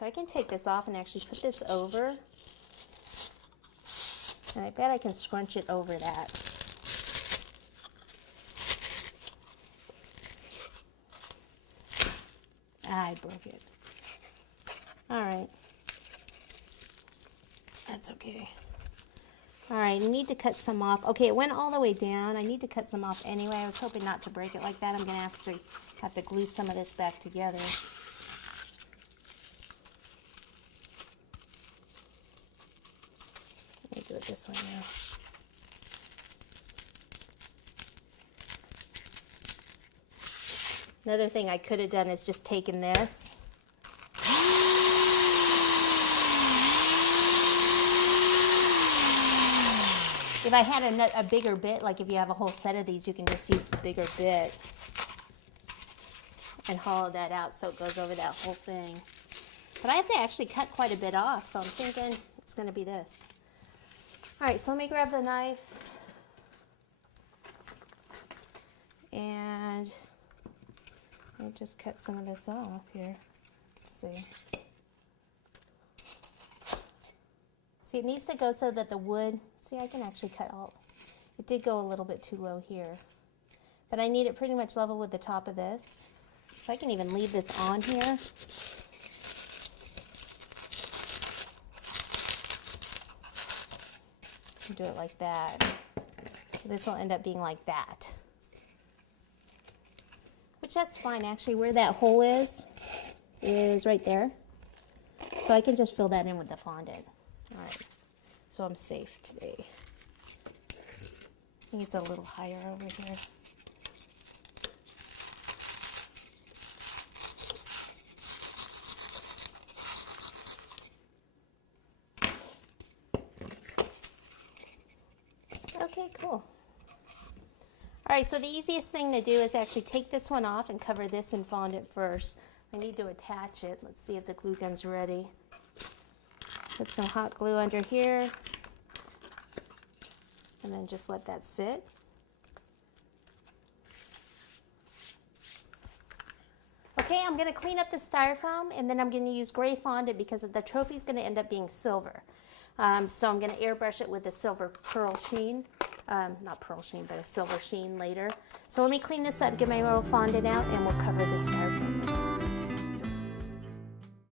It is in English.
so I can take this off and actually put this over. And I bet I can scrunch it over that. I broke it. All right. That's okay. All right, I need to cut some off. Okay, it went all the way down. I need to cut some off anyway. I was hoping not to break it like that. I'm gonna have to glue some of this back together. Let me do it this way now. Another thing I could have done is just taken this. If I had a bigger bit, like if you have a whole set of these, you can just use the bigger bit and hollow that out so it goes over that whole thing. But I have to actually cut quite a bit off, so I'm thinking it's going to be this. All right, so let me grab the knife. And I'll just cut some of this off here. Let's see. See, it needs to go so that the wood, see, I can actually cut all. It did go a little bit too low here. But I need it pretty much level with the top of this. So I can even leave this on here. Do it like that. This will end up being like that. Which that's fine, actually. Where that hole is right there. So I can just fill that in with the fondant. All right, so I'm safe today. I think it's a little higher over here. Okay, cool. All right, so the easiest thing to do is actually take this one off and cover this in fondant first. I need to attach it. Let's see if the glue gun's ready. Put some hot glue under here, and then just let that sit. Okay, I'm going to clean up the styrofoam, and then I'm going to use gray fondant because the trophy is going to end up being silver. So I'm going to airbrush it with a silver pearl sheen. Not pearl sheen, but a silver sheen later. So let me clean this up, get my little fondant out, and we'll cover this styrofoam.